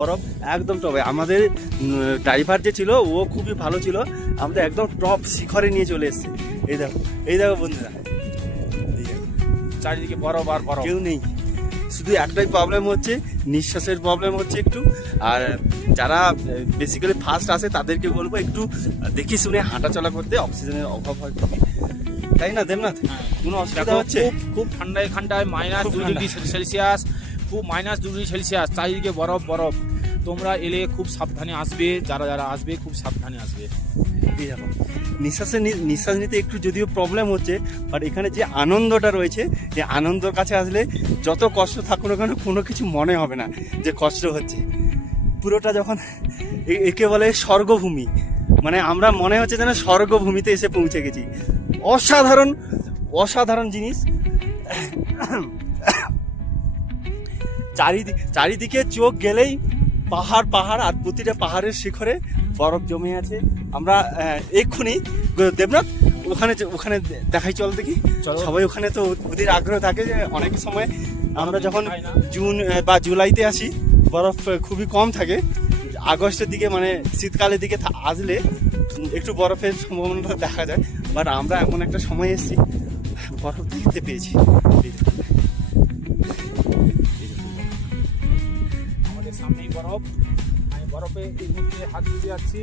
বরফ একদম টপে। আমাদের ড্রাইভার যে ছিল ও খুবই ভালো ছিল, আমাদের একদম টপ শিখরে নিয়ে চলে এসছে। এই দেখো বন্ধুরা, চারিদিকে বরফ আর বরফ। কেউ নেই, শুধু একটাই প্রবলেম হচ্ছে, নিঃশ্বাসের প্রবলেম হচ্ছে একটু। আর যারা বেসিক্যালি ফার্স্ট আসে তাদেরকে বলবো একটু দেখি শুনে হাঁটাচলা করতে, অক্সিজেনের অভাব হয় খুবই, তাই না দেবনাথ? কোনো অসুবিধা হচ্ছে? খুব ঠান্ডা এখানটায়, -2°C, খুব -2°C, চারিদিকে বরফ বরফ। তোমরা এলে খুব সাবধানে আসবে, যারা আসবে খুব সাবধানে আসবে। এই দেখো, নিঃশ্বাস নিতে একটু যদিও প্রবলেম হচ্ছে, বাট এখানে যে আনন্দটা রয়েছে, এই আনন্দর কাছে আসলে যত কষ্ট থাকুক না কেন কোনো কিছু মনে হবে না যে কষ্ট হচ্ছে। পুরোটা যখন একে বলে স্বর্গভূমি, মানে আমরা মনে হচ্ছে যেন স্বর্গভূমিতে এসে পৌঁছে গেছি। অসাধারণ অসাধারণ জিনিস। চারিদিকে চোখ গেলেই পাহাড় পাহাড়, আর প্রতিটা পাহাড়ের শিখরে বরফ জমে আছে। আমরা এক্ষুনি দেবনাথ ওখানে দেখাই, চল দেখি। সবাই ওখানে তো ওদের আগ্রহ থাকে যে অনেক সময় আমরা যখন জুন বা জুলাইতে আসি বরফ খুবই কম থাকে, আগস্টের দিকে মানে শীতকালের দিকে আসলে একটু বরফের সম্ভাবনাটা দেখা যায়। বাট আমরা এমন একটা সময় এসেছি বরফ দেখতে পেয়েছি। আমাদের সামনেই বরফ, আমি বরফে এই মুহূর্তে হাত দিতে যাচ্ছি।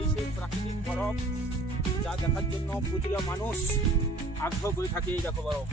এই সেই প্রাকৃতিক বরফ যা দেখার জন্য প্রতিটা মানুষ আগ্রহ করে থাকে। এই দেখো বরফ।